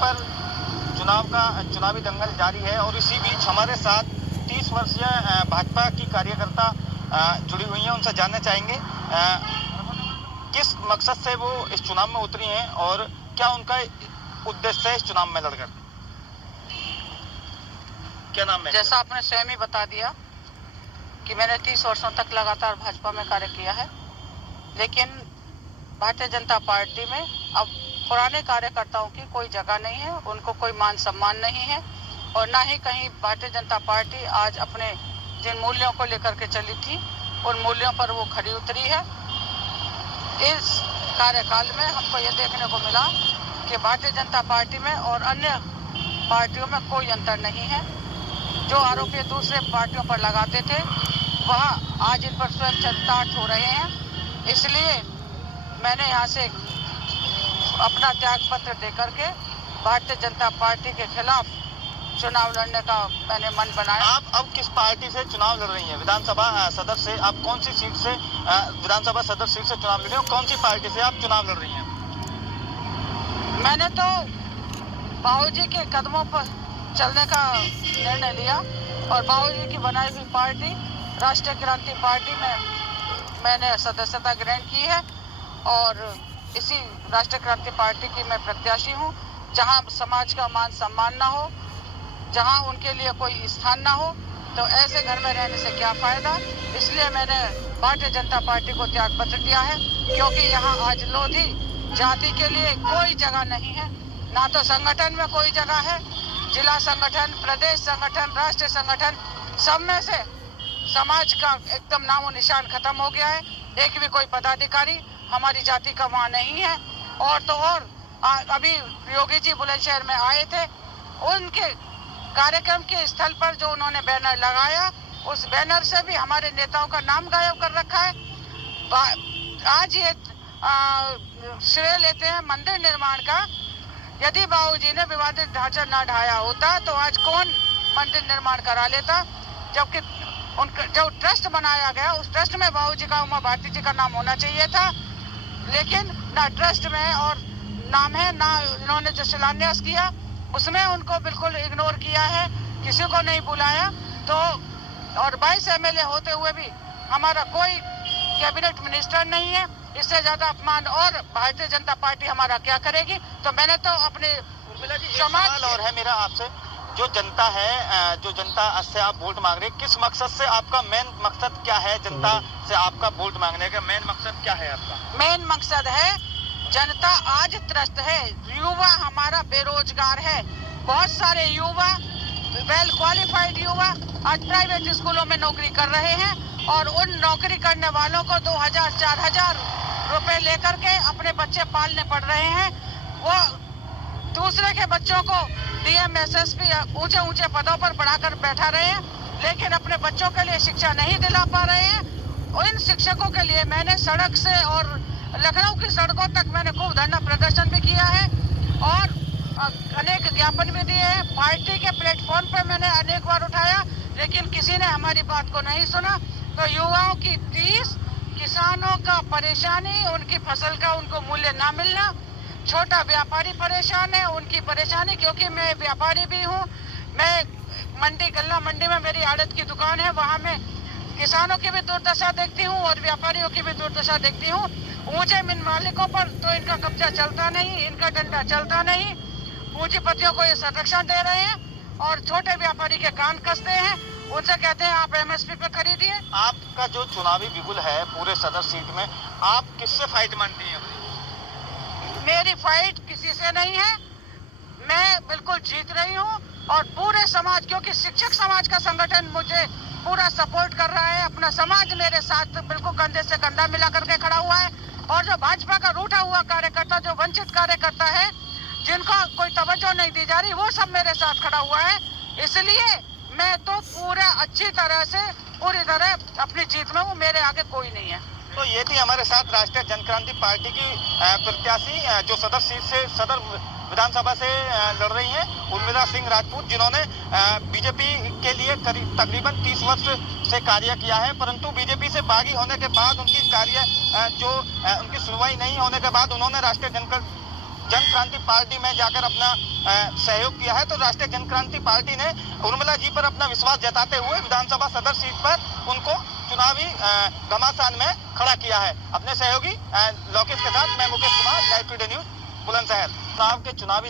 पर चुनावी दंगल जारी है और इसी बीच हमारे साथ 30 वर्षीय भाजपा की कार्यकर्ता जुड़ी हुई हैं। उनसे जानना चाहेंगे किस मकसद से वो इस चुनाव में उतरी हैं और क्या उनका उद्देश्य है इस चुनाव में लड़कर। क्या नाम है? जैसा आपने स्वयं ही बता दिया कि मैंने 30 वर्षों तक लगातार भाजपा में कार्य किया है, लेकिन भारतीय जनता पार्टी में अब पुराने कार्यकर्ताओं की कोई जगह नहीं है, उनको कोई मान सम्मान नहीं है और ना ही कहीं भारतीय जनता पार्टी आज अपने जिन मूल्यों को लेकर के चली थी उन मूल्यों पर वो खड़ी उतरी है। इस कार्यकाल में हमको ये देखने को मिला कि भारतीय जनता पार्टी में और अन्य पार्टियों में कोई अंतर नहीं है। जो आरोप ये दूसरे पार्टियों पर लगाते थे वह आज इन पर स्वयं चरितार्थ हो रहे हैं। इसलिए मैंने यहाँ से अपना त्याग पत्र देकर के भारतीय जनता पार्टी के खिलाफ चुनाव लड़ने का मैंने मन बनाया। आप अब किस पार्टी से चुनाव लड़ रही हैं? विधानसभा सदस्य से आप कौन सी सीट से विधानसभा सदस्य सीट से चुनाव लड़ रही हैं? कौन सी पार्टी से आप चुनाव लड़ रही हैं? मैंने तो बाबूजी के कदमों पर चलने का निर्णय लिया और बाबूजी की बनाई हुई पार्टी राष्ट्रीय क्रांति पार्टी में मैंने सदस्यता ग्रहण की है और इसी राष्ट्रीय क्रांति पार्टी की मैं प्रत्याशी हूँ। जहाँ समाज का मान सम्मान ना हो, जहाँ उनके लिए कोई स्थान ना हो, तो ऐसे घर में रहने से क्या फायदा। इसलिए मैंने भारतीय जनता पार्टी को त्याग पत्र दिया है, क्योंकि यहाँ आज लोधी जाति के लिए कोई जगह नहीं है। ना तो संगठन में कोई जगह है, जिला संगठन, प्रदेश संगठन, राष्ट्रीय संगठन, सब में से समाज का एकदम नामो निशान खत्म हो गया है। एक भी कोई पदाधिकारी हमारी जाति का वहाँ नहीं है। और तो और अभी योगी जी बुलंदशहर में आए थे, उनके कार्यक्रम के स्थल पर जो उन्होंने बैनर लगाया, उस बैनर से भी हमारे नेताओं का नाम गायब कर रखा है। आज ये श्रेय लेते हैं मंदिर निर्माण का। यदि बाबूजी ने विवादित ढांचा न ढाया होता तो आज कौन मंदिर निर्माण करा लेता, जबकि उनका जो ट्रस्ट बनाया गया उस ट्रस्ट में बाबूजी का, उमा भारती जी का नाम होना चाहिए था, लेकिन ना ट्रस्ट में और नाम है, ना इन्होंने जो शिलान्यास किया उसमें उनको बिल्कुल इग्नोर किया है, किसी को नहीं बुलाया। तो और 22 एमएलए होते हुए भी हमारा कोई कैबिनेट मिनिस्टर नहीं है। इससे ज्यादा अपमान और भारतीय जनता पार्टी हमारा क्या करेगी। तो मैंने तो अपने समाज और है मेरा आपसे, जो जनता है, जो जनता से आप वोट मांग रहे हैं, किस मकसद से? आपका मेन मकसद क्या है? जनता से आपका वोट मांगने का मेन मकसद क्या है आपका? मेन मकसद है, जनता आज त्रस्त है, युवा हमारा बेरोजगार है। बहुत सारे युवा, वेल क्वालिफाइड युवा आज प्राइवेट स्कूलों में नौकरी कर रहे हैं और उन नौकरी करने वालों को 2000-4000 रुपए लेकर के अपने बच्चे पालने पड़ रहे हैं। वो दूसरे के बच्चों को डीएम, एसएसपी ऊंचे ऊंचे पदों पर बढ़ाकर बैठा रहे हैं, लेकिन अपने बच्चों के लिए शिक्षा नहीं दिला पा रहे हैं। इन शिक्षकों के लिए मैंने सड़क से और लखनऊ की सड़कों तक मैंने खूब धरना प्रदर्शन भी किया है और अनेक ज्ञापन भी दिए हैं। पार्टी के प्लेटफॉर्म पर मैंने अनेक बार उठाया, लेकिन किसी ने हमारी बात को नहीं सुना। तो युवाओं की 30, किसानों का परेशानी, उनकी फसल का उनको मूल्य ना मिलना, छोटा व्यापारी परेशान है, उनकी परेशानी, क्योंकि मैं व्यापारी भी हूँ। मैं मंडी, गल्ला मंडी में मेरी आड़त की दुकान है, वहाँ मैं किसानों की भी दुर्दशा देखती हूँ और व्यापारियों की भी दुर्दशा देखती हूँ। ऊंचे मिल मालिकों पर तो इनका कब्जा चलता नहीं, इनका डंडा चलता नहीं। पूंजीपतियों को ये संरक्षण दे रहे हैं और छोटे व्यापारी के कान कसते हैं, उनसे कहते हैं आप एमएसपी पे खरीदिए। आपका जो चुनावी बिगुल है पूरे सदर सीट में, आप किससे फाइट मानती हैं? मेरी फाइट किसी से नहीं है, मैं बिल्कुल जीत रही हूँ और पूरे समाज, क्योंकि शिक्षक समाज का संगठन मुझे पूरा सपोर्ट कर रहा है, अपना समाज मेरे साथ बिल्कुल कंधे से कंधा मिला करके खड़ा हुआ है। और जो भाजपा का रूठा हुआ कार्यकर्ता, जो वंचित कार्यकर्ता है, जिनको कोई तवज्जो नहीं दी जा रही, वो सब मेरे साथ खड़ा हुआ है। इसलिए मैं तो पूरा अच्छी तरह से, पूरी तरह अपनी जीत में हूँ, मेरे आगे कोई नहीं है। तो ये थी हमारे साथ राष्ट्रीय जनक्रांति पार्टी की प्रत्याशी जो सदर सीट से, सदर विधानसभा से लड़ रही हैं, उर्मिला सिंह राजपूत, जिन्होंने बीजेपी के लिए तकरीबन 30 वर्ष से कार्य किया है, परंतु बीजेपी से बागी होने के बाद उनकी कार्य उनकी सुनवाई नहीं होने के बाद उन्होंने राष्ट्रीय जन क्रांति पार्टी में जाकर अपना सहयोग किया है। तो राष्ट्रीय जन क्रांति पार्टी ने उर्मिला जी पर अपना विश्वास जताते हुए विधानसभा सदर सीट पर उनको चुनावी घमासान में खड़ा किया है। अपने सहयोगी लोकेश के साथ मैं Mukesh Kumar, live today news, Bulandshahr. चुनाव के चुनावी